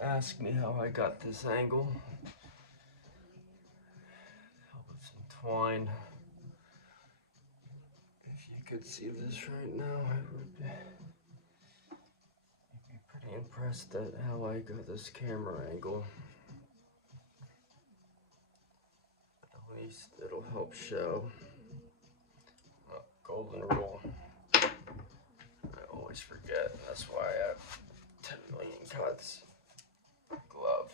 ask me how I got this angle. Help with some twine. If you could see this right now, I would be pretty impressed at how I got this camera angle. At least it'll help show. Golden rule. I always forget. That's why I have 10 million cuts. Glove.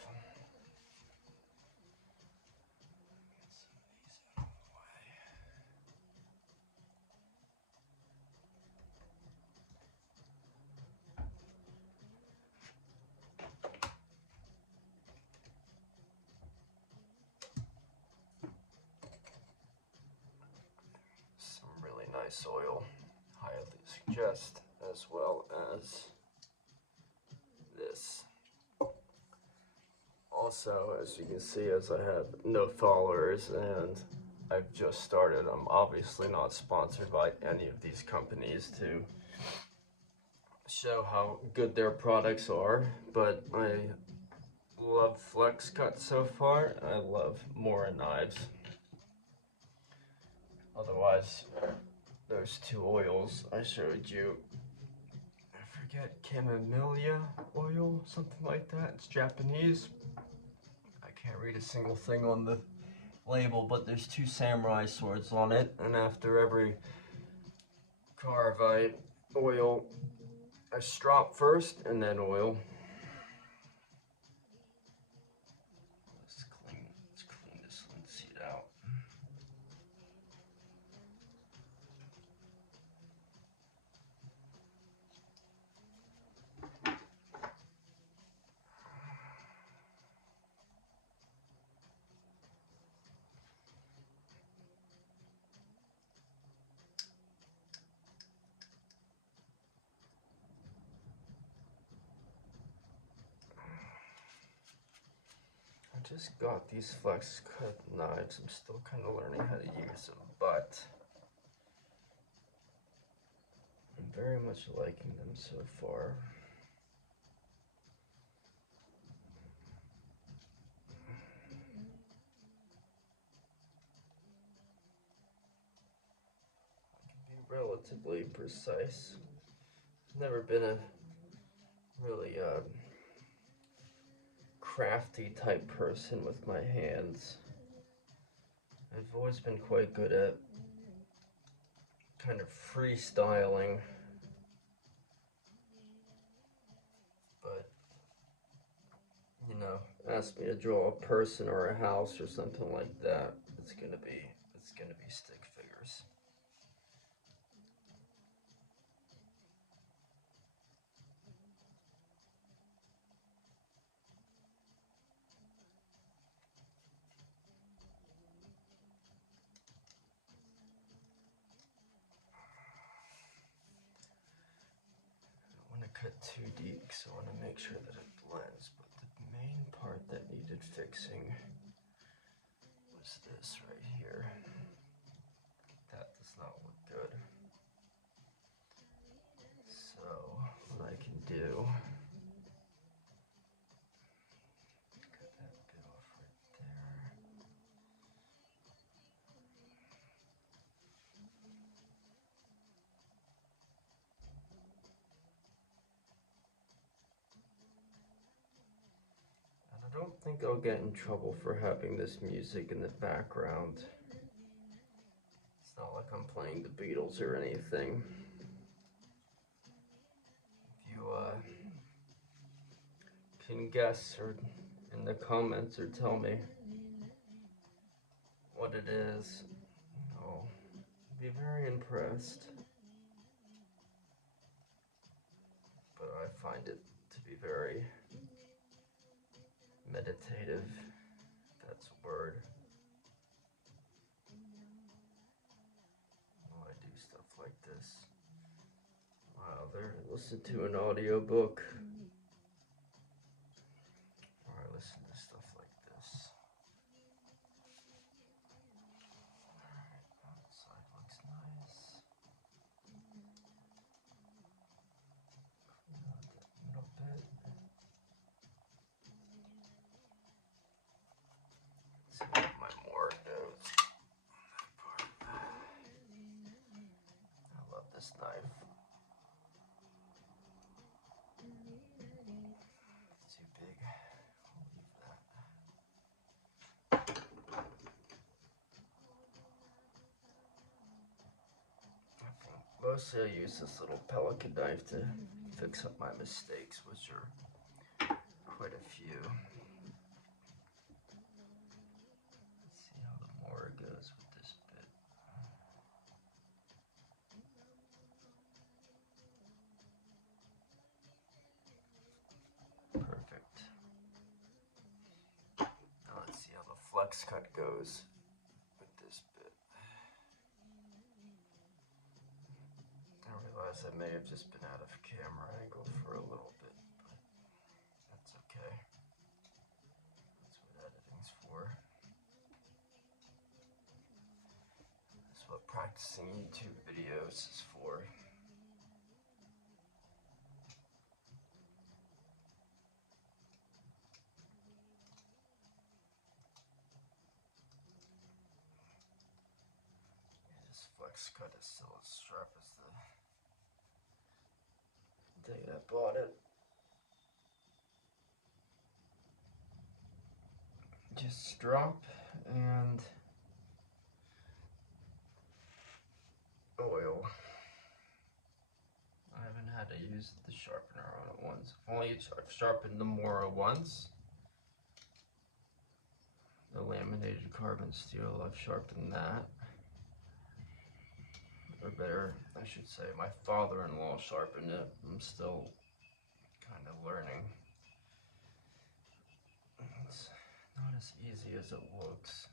Some really nice oil. Highly suggest, as well as this. Also, as you can see, as I have no followers and I've just started, I'm obviously not sponsored by any of these companies to show how good their products are, but I love Flex Cut so far. I love Mora knives. Otherwise, those two oils I showed you, I forget, chamomile oil, something like that. It's Japanese. I can't read a single thing on the label, but there's two samurai swords on it, and after every carve I oil, I strop first and then oil. Let's clean this linseed out. I just got these Flex Cut knives. I'm still kind of learning how to use them, but I'm very much liking them so far. I can be relatively precise. I've never been a really crafty type person with my hands. I've always been quite good at kind of freestyling, but you know, ask me to draw a person or a house or something like that, it's gonna be stick figures. I don't want to cut too deep because I want to make sure that it blends, but the main part that needed fixing was this right here. That does not look good. So what I can do, cut that bit off right there. And I don't think I'll get in trouble for having this music in the background. It's not like I'm playing the Beatles or anything. If you can guess or in the comments or tell me what it is, I'll be very impressed. But I find it to be very meditative, if that's a word. When I do stuff like this, I'll either listen to an audiobook or I listen to stuff like this. Alright, that side looks nice. Clean out that middle bit. this knife. Too big. I'll leave that. Mostly I use this little pelican knife to fix up my mistakes, which are quite a few. Let's see how the more goes with this bit. Perfect. Now let's see how the flex cut goes with this bit. I realize I may have just been out of camera angle for a little bit, but that's okay. That's what editing's for. That's what practicing YouTube videos is for. This flex cut is still as sharp as the day I bought it. Just drop and oil. I haven't had to use the sharpener on it once. I've sharpened the Mora once. The laminated carbon steel, I've sharpened that. Or better, I should say, my father-in-law sharpened it. I'm still kind of learning. It's not as easy as it looks.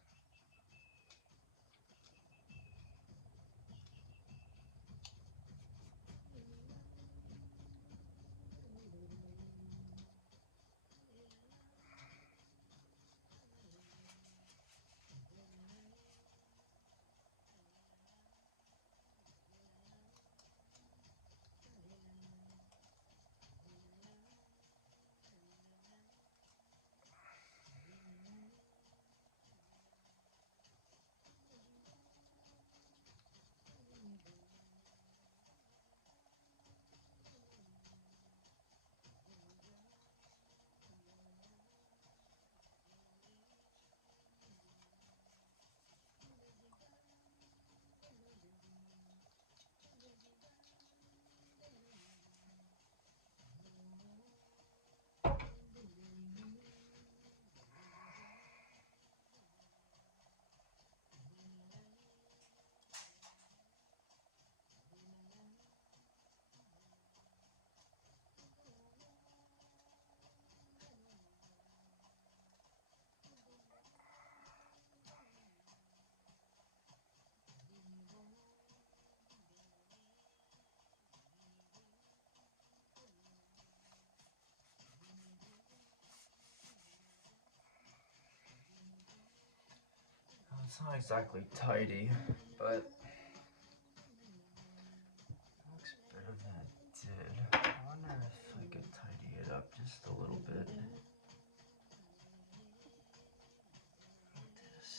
It's not exactly tidy, but it looks better than it did. I wonder if I could tidy it up just a little bit. This.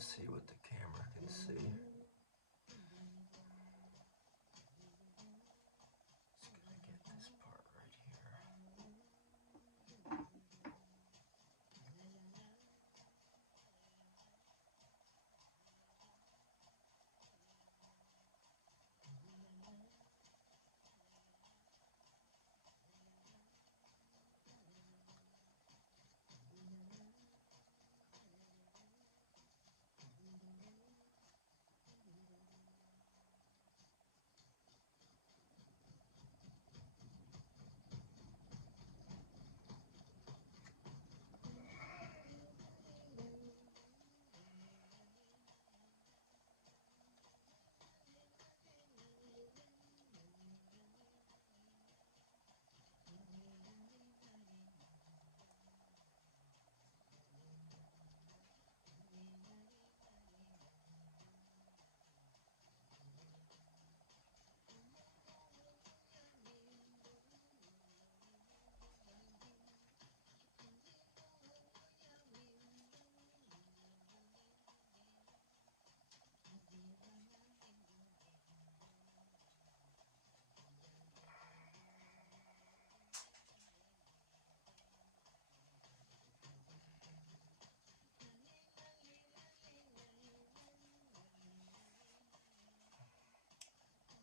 to see what the camera can see. Just gotta get this part right here.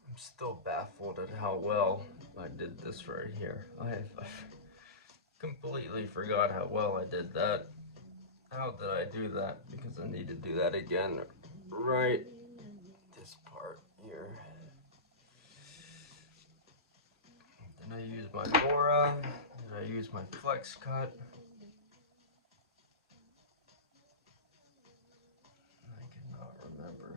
I'm still baffled at how well I did this right here. I completely forgot how well I did that. How did I do that? Because I need to do that again. Right this part here. Then I use my Bora. Then I use my flex cut. I cannot remember.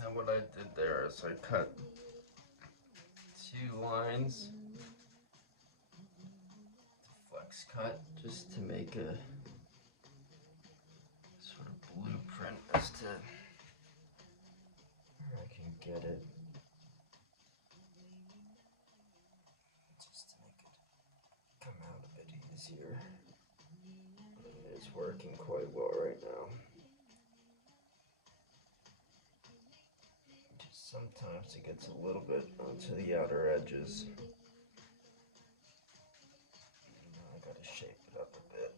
Now what I did there is I cut 2 lines, flex cut, just to make a sort of blueprint as to where I can get it. Just to make it come out a bit easier. It's working quite well right now. Just sometimes it gets a little bit onto the outer edges. I gotta shape it up a bit.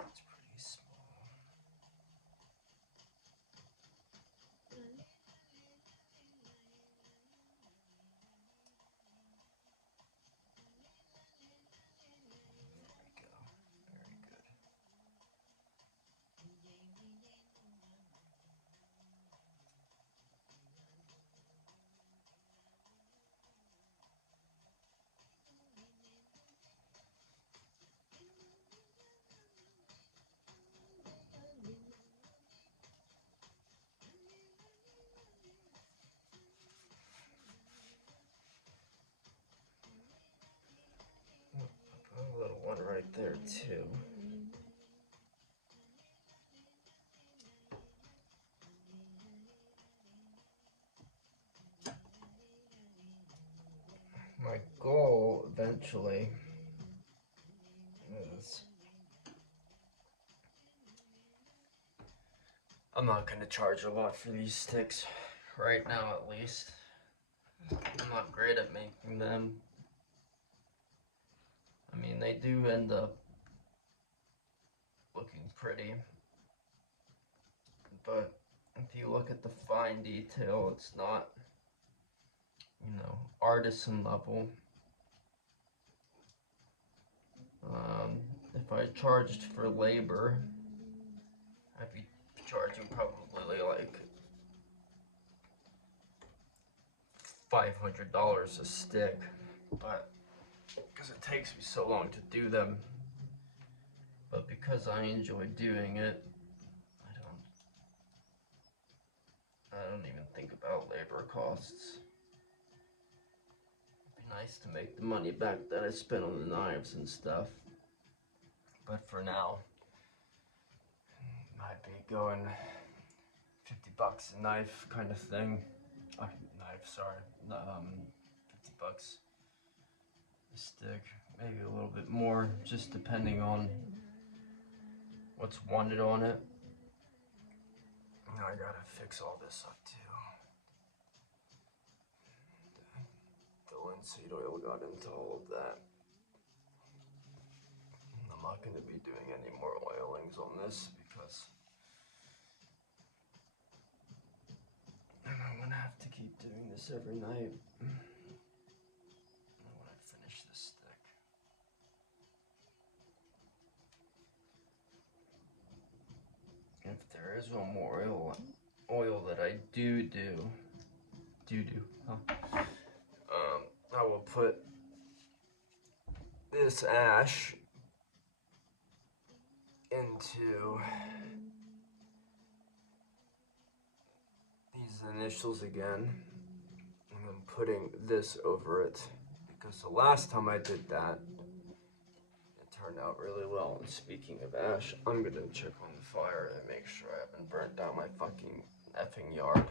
It's pretty small. A little one right there too. My goal eventually is I'm not going to charge a lot for these sticks right now, at least. I'm not great at making them. I mean, they do end up pretty. But if you look at the fine detail, it's not, you know, artisan level. If I charged for labor, I'd be charging probably like $500 a stick, but because it takes me so long to do them, but because I enjoy doing it, I don't even think about labor costs. It'd be nice to make the money back that I spent on the knives and stuff, but for now, might be going $50 a knife kind of thing. Knife, sorry. 50 bucks a stick, maybe a little bit more, just depending on what's wanted on it. Now I gotta fix all this up too. The linseed oil got into all of that. I'm not gonna be doing any more oilings on this because I'm gonna have to keep doing this every night when I finish this stick. If there is one more oil that I do, huh? I will put this ash into these initials again, and then putting this over it, because the last time I did that, it turned out really well. And speaking of ash, I'm gonna check on the fire and make sure I haven't burnt down my fucking effing yard.